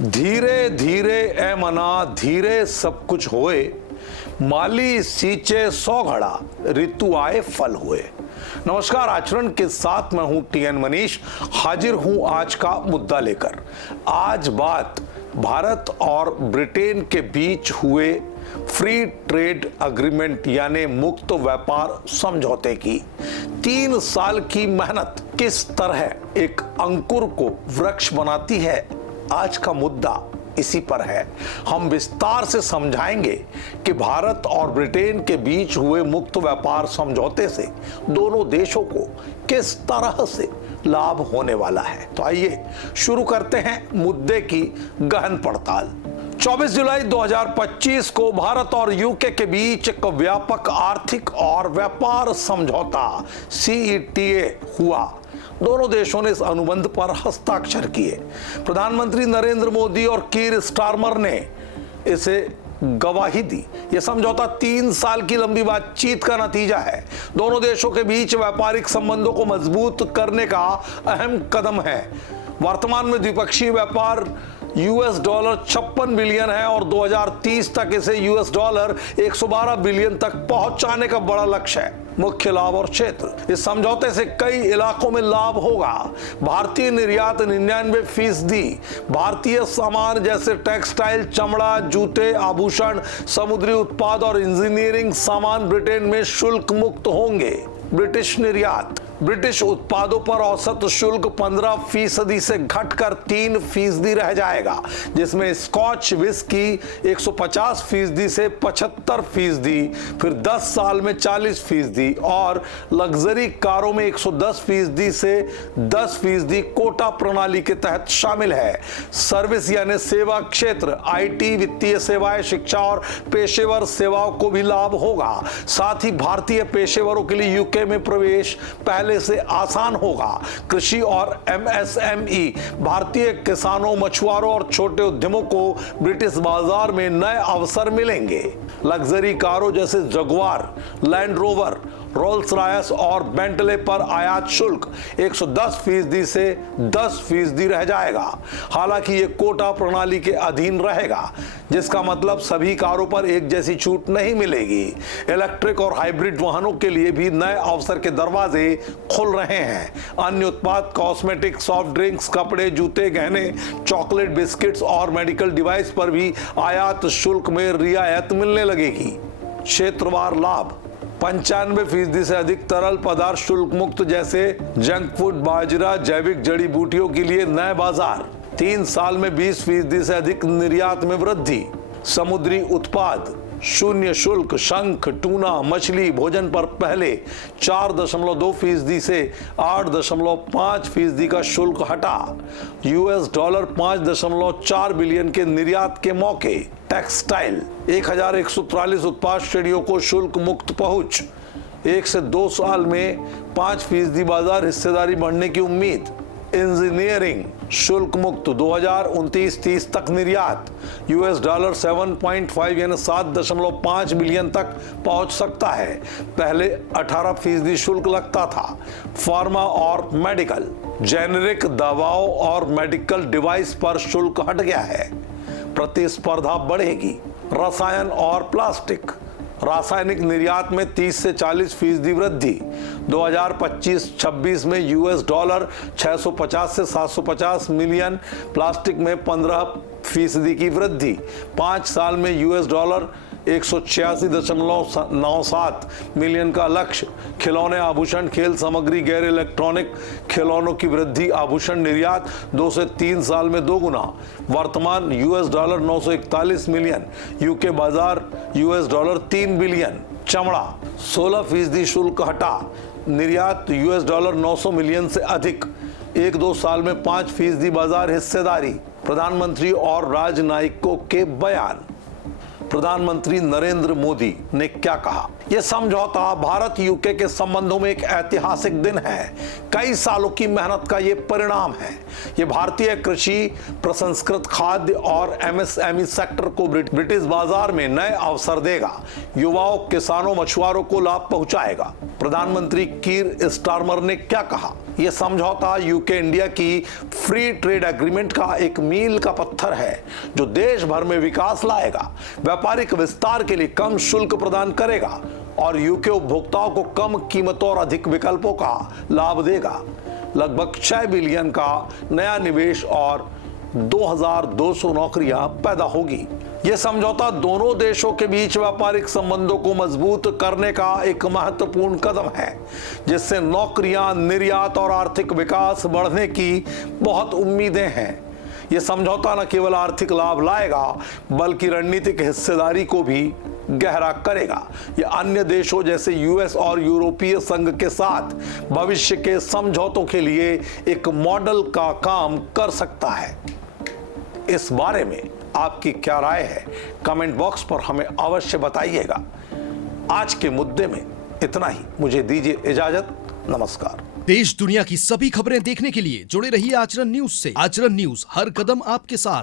धीरे धीरे ए मना धीरे सब कुछ होए, माली सींचे 100 घड़ा, ऋतु आए फल हुए। नमस्कार, आचरण के साथ मैं हूं टीएन मनीष, हाजिर हूं आज का मुद्दा लेकर। आज बात भारत और ब्रिटेन के बीच हुए फ्री ट्रेड एग्रीमेंट यानी मुक्त व्यापार समझौते की। 3 साल की मेहनत किस तरह एक अंकुर को वृक्ष बनाती है, आज का मुद्दा इसी पर है। हम विस्तार से समझाएंगे कि भारत और ब्रिटेन के बीच हुए मुक्त व्यापार समझौते से दोनों देशों को किस तरह से लाभ होने वाला है। तो आइए शुरू करते हैं मुद्दे की गहन पड़ताल। 24 जुलाई 2025 को भारत और यूके के बीच एक व्यापक आर्थिक और व्यापार समझौता CETA हुआ। दोनों देशों ने इस अनुबंध पर हस्ताक्षर किए। प्रधानमंत्री नरेंद्र मोदी और कीर स्टारमर ने इसे गवाही दी। यह समझौता 3 साल की लंबी बातचीत का नतीजा है। दोनों देशों के बीच व्यापारिक संबंधों को मजबूत करने का अहम कदम है। वर्तमान में द्विपक्षीय व्यापार $56 बिलियन है और 2030 तक इसे $112 बिलियन तक पहुंचाने का बड़ा लक्ष्य है। मुख्य लाभ और क्षेत्र। इस समझौते से कई इलाकों में लाभ होगा। भारतीय निर्यात 99%, भारतीय सामान जैसे टेक्सटाइल, चमड़ा, जूते, आभूषण, समुद्री उत्पाद और इंजीनियरिंग सामान ब्रिटेन में शुल्क मुक्त होंगे। ब्रिटिश निर्यात, ब्रिटिश उत्पादों पर औसत शुल्क 15% से घटकर 3% रह जाएगा, जिसमें स्कॉच विस्की 150% से 75%, फिर 10 साल में 40% और लग्जरी कारों में 110% से 10% कोटा प्रणाली के तहत शामिल है। सर्विस यानी सेवा क्षेत्र, IT, वित्तीय सेवाएं, शिक्षा और पेशेवर सेवाओं को भी लाभ होगा। साथ ही भारतीय पेशेवरों के लिए यूके में प्रवेश पहले से आसान होगा। कृषि और MSME, भारतीय किसानों, मछुआरों और छोटे उद्यमों को ब्रिटिश बाजार में नए अवसर मिलेंगे। लग्जरी कारों जैसे Jaguar, land rover, Rolls Royce और बेंटले पर आयात शुल्क 110% से 10% रह जाएगा। हालांकि ये कोटा प्रणाली के अधीन रहेगा, जिसका मतलब सभी कारों पर एक जैसी छूट नहीं मिलेगी। इलेक्ट्रिक और हाइब्रिड वाहनों के लिए भी नए अवसर के दरवाजे खुल रहे हैं। अन्य उत्पाद, कॉस्मेटिक, सॉफ्ट ड्रिंक्स, कपड़े, जूते, गहने, चॉकलेट, बिस्किट्स और मेडिकल डिवाइस पर भी आयात शुल्क में रियायत मिलने लगेगी। क्षेत्रवार लाभ, 95% से अधिक तरल पदार्थ शुल्क मुक्त जैसे जंक फूड, बाजरा, जैविक जड़ी बूटियों के लिए नए बाजार। 3 साल में 20% से अधिक निर्यात में वृद्धि। समुद्री उत्पाद, शून्य शुल्क, शंख, टूना, मछली भोजन पर पहले 4.2% से 8.5% का शुल्क हटा। $5.4 बिलियन के निर्यात के मौके। टेक्सटाइल, 1143 उत्पाद श्रेणियों को शुल्क मुक्त पहुंच। 1 से 2 साल में 5% बाजार हिस्सेदारी बढ़ने की उम्मीद। इंजीनियरिंग, शुल्क मुक्त 2029-30 तक निर्यात $7.5 यानी 7.5 बिलियन तक पहुंच सकता है। पहले 18% शुल्क लगता था। फार्मा और मेडिकल, जेनेरिक दवाओं और मेडिकल डिवाइस पर शुल्क हट गया है। प्रतिस्पर्धा बढ़ेगी। रसायन और प्लास्टिक, रासायनिक निर्यात में 30 से 40% वृद्धि। 2025-26 में $650 से 750 मिलियन, प्लास्टिक में 15% की वृद्धि। 5 साल में $186.97 मिलियन का लक्ष्य। खिलौने, आभूषण, खेल सामग्री, गैर इलेक्ट्रॉनिक खिलौनों की वृद्धि। आभूषण निर्यात 2 से 3 साल में 2 गुना। वर्तमान $941 मिलियन, यूके बाजार $3 बिलियन। चमड़ा, 16% शुल्क हटा। निर्यात $900 मिलियन से अधिक। 1-2 साल में 5% बाजार हिस्सेदारी। प्रधानमंत्री और राजनयिकों के बयान। प्रधानमंत्री नरेंद्र मोदी ने क्या कहा? यह समझौता भारत यूके के संबंधों में एक ऐतिहासिक दिन है। कई सालों की मेहनत का यह परिणाम है। यह भारतीय कृषि, प्रसंस्कृत खाद्य और MSME सेक्टर को ब्रिटिश बाजार में नए अवसर देगा। युवाओं, किसानों, मछुआरों को लाभ पहुंचाएगा। प्रधानमंत्री कीर स्टारमर ने क्या कहा? यह समझौता यूके इंडिया की फ्री ट्रेड एग्रीमेंट का एक मील का पत्थर है जो देश भर में विकास लाएगा, व्यापारिक विस्तार के लिए कम शुल्क प्रदान करेगा और यूके उपभोक्ताओं को कम कीमतों और अधिक विकल्पों का लाभ देगा। लगभग 6 बिलियन का नया निवेश और 2200 नौकरियां पैदा होगी। यह समझौता दोनों देशों के बीच व्यापारिक संबंधों को मजबूत करने का एक महत्वपूर्ण कदम है, जिससे नौकरियां, निर्यात और आर्थिक विकास बढ़ने की बहुत उम्मीदें हैं। यह समझौता न केवल आर्थिक लाभ लाएगा बल्कि रणनीतिक हिस्सेदारी को भी गहरा करेगा। यह अन्य देशों जैसे यूएस और यूरोपीय संघ के साथ भविष्य के समझौतों के लिए एक मॉडल का काम कर सकता है। इस बारे में आपकी क्या राय है? कमेंट बॉक्स पर हमें अवश्य बताइएगा। आज के मुद्दे में इतना ही। मुझे दीजिए इजाजत। नमस्कार। देश दुनिया की सभी खबरें देखने के लिए जुड़े रहिए आचरण न्यूज से। आचरण न्यूज, हर कदम आपके साथ।